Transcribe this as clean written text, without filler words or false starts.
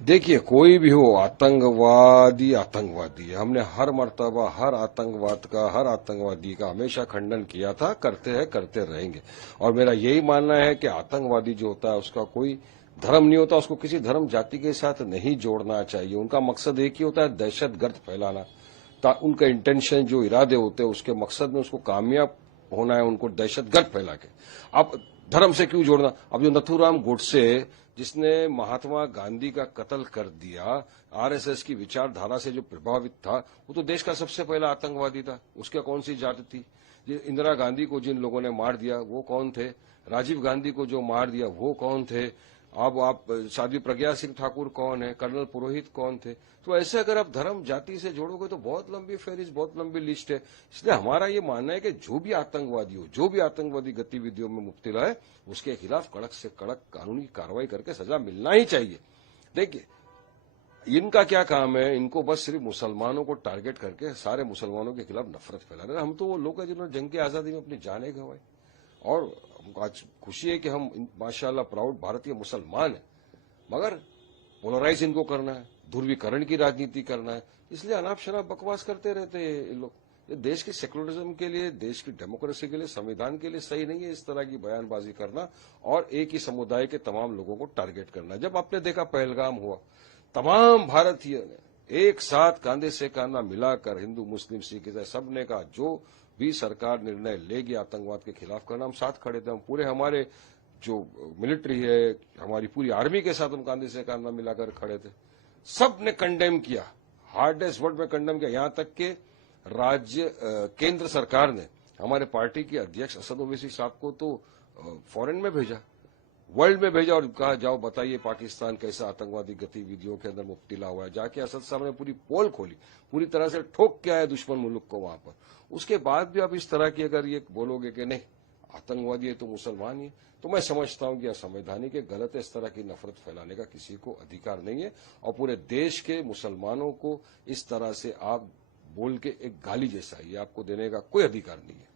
देखिए, कोई भी हो, आतंकवादी आतंकवादी है। हमने हर मर्तबा हर आतंकवाद का, हर आतंकवादी का हमेशा खंडन किया था, करते हैं, करते रहेंगे। और मेरा यही मानना है कि आतंकवादी जो होता है उसका कोई धर्म नहीं होता, उसको किसी धर्म जाति के साथ नहीं जोड़ना चाहिए। उनका मकसद एक ही होता है, दहशतगर्द फैलाना। उनका इंटेंशन, जो इरादे होते हैं, उसके मकसद में उसको कामयाब होना है, उनको दहशतगर्द फैला के। अब धर्म से क्यों जोड़ना? अब जो नथुराम गोडसे, जिसने महात्मा गांधी का कत्ल कर दिया, आरएसएस की विचारधारा से जो प्रभावित था, वो तो देश का सबसे पहला आतंकवादी था। उसके कौन सी जाति थी? ये इंदिरा गांधी को जिन लोगों ने मार दिया वो कौन थे? राजीव गांधी को जो मार दिया वो कौन थे? अब आप साध्वी प्रज्ञा सिंह ठाकुर कौन है? कर्नल पुरोहित कौन थे? तो ऐसे अगर आप धर्म जाति से जोड़ोगे तो बहुत लंबी फहरिस्त, बहुत लंबी लिस्ट है। इसलिए हमारा ये मानना है कि जो भी आतंकवादी हो, जो भी आतंकवादी गतिविधियों में मुब्तला है, उसके खिलाफ कड़क से कड़क कानूनी कार्रवाई करके सजा मिलना ही चाहिए। देखिए, इनका क्या काम है? इनको बस सिर्फ मुसलमानों को टारगेट करके सारे मुसलमानों के खिलाफ नफरत फैलाना। हम तो वो लोग हैं जिन्होंने जंग की आजादी में अपनी जानें गंवाई, और हमको आज खुशी है कि हम माशाल्लाह प्राउड भारतीय मुसलमान हैं। मगर पोलराइज इनको करना है, ध्रुवीकरण की राजनीति करना है, इसलिए अनाप शनाप बकवास करते रहते हैं ये लोग। ये देश की सेकुलरिज्म के लिए, देश की डेमोक्रेसी के लिए, संविधान के लिए सही नहीं है इस तरह की बयानबाजी करना और एक ही समुदाय के तमाम लोगों को टारगेट करना। जब आपने देखा पहलगाम हुआ, तमाम भारतीय ने एक साथ कांधे से कांधा मिलाकर, हिंदू मुस्लिम सिख ईसाई सबने कहा जो भी सरकार निर्णय लेगी आतंकवाद के खिलाफ करना, हम साथ खड़े थे। हम पूरे, हमारे जो मिलिट्री है, हमारी पूरी आर्मी के साथ हम कांधे से कांधा मिलाकर खड़े थे। सब ने कंडेम किया, हार्डेस्ट वर्ड में कंडेम किया। यहां तक के केंद्र सरकार ने हमारे पार्टी के अध्यक्ष असद ओवैसी साहब को तो फॉरेन में भेजा, वर्ल्ड में भेजा, और कहा जाओ बताइए पाकिस्तान कैसा आतंकवादी गतिविधियों के अंदर मुब्तला हुआ है। जाके असद साहब ने पूरी पोल खोली, पूरी तरह से ठोक के आए दुश्मन मुल्क को वहां पर। उसके बाद भी आप इस तरह की अगर ये बोलोगे कि नहीं आतंकवादी है तो मुसलमान ही है, तो मैं समझता हूं कि असंवैधानिक है, गलत है। इस तरह की नफरत फैलाने का किसी को अधिकार नहीं है, और पूरे देश के मुसलमानों को इस तरह से आप बोल के एक गाली जैसा ये आपको देने का कोई अधिकार नहीं है।